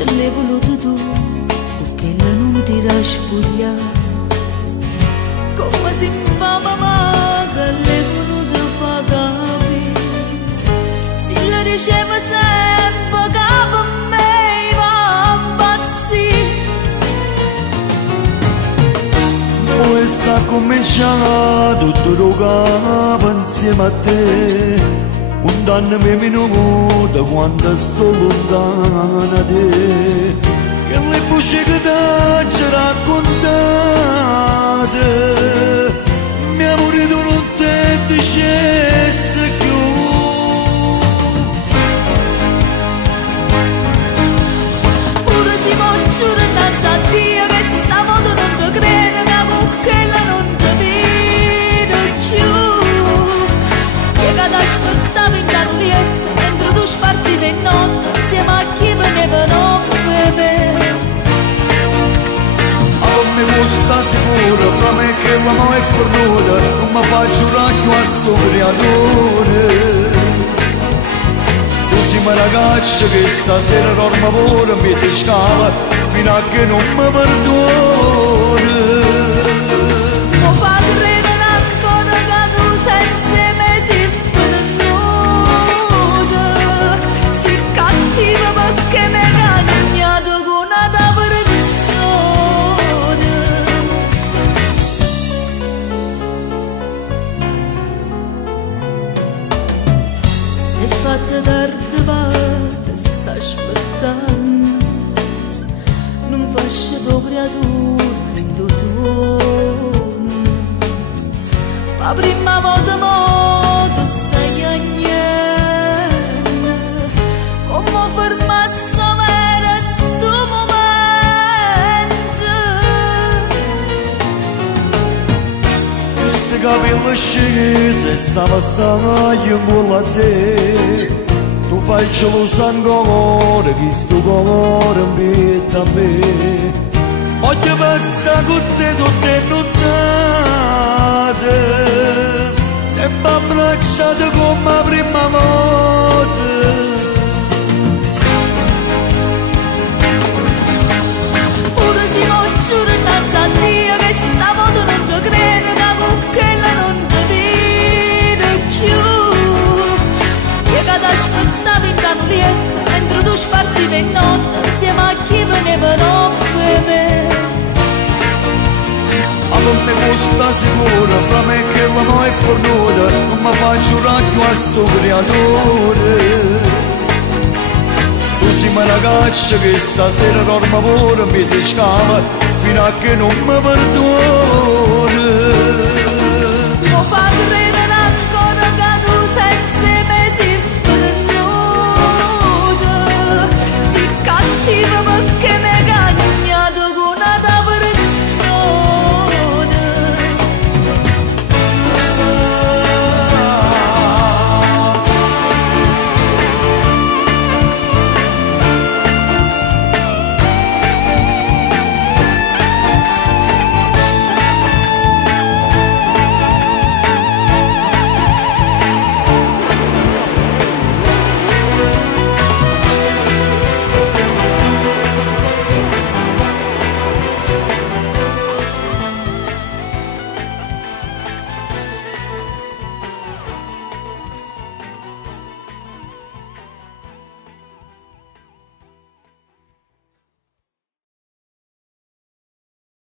ce l'hai voluto tu, perché la non ti raspugliare. Come si fa mamma che l'hai voluto far capire, se la riceve sempre che per me va impazzire. E sta cominciando tutto capo insieme a te, un danno mi è venuto quando sto lontana da te, che le voci che ti raccontate mi amore tu non te dicesse più. Pure si può giurare innanzi a Dio che stavolta non ti credo, che con quella non ti vedo più. Io che ti aspettavo in canulietto mentre tu spartivi in notte insieme a chi venivano per me. Mi sta sicuro fra me che l'amore è fornuta, non mi fa giurare più a sto creatore. Tu sei una ragazza che stasera dorme pure mi ti scava fino a che non mi perdona. Mi fa credere ancora che tu sei insieme sei venuta, sei cattiva perché mi hai cagnato con una persona. Se fatta tardi va, ti sta aspettando, non faccio da creatura in tuo sonno. Ma prima volta modo stai agnendo, come fermasse vera sto momento. Questi capelli scesi stava io a te, tu fai il sangue colore, che sto colore invita a me. Voglio passare con te tutte le nottate, sempre abbracciate come la prima volta. Pure si può giurare innanzi a Dio che stavolta non ti credo, che con quella non ti vedo più. Io che ti aspettavo in canulietto mentre tu spartivi in notte insieme a chi venivano per me. Ma non mi sta sicuro fra me che l'amore è fornuta, non mi fa giurare più a sto creatore. Tu sei una ragazza che stasera dorme pure mi ti scava fino a che non mi perdona.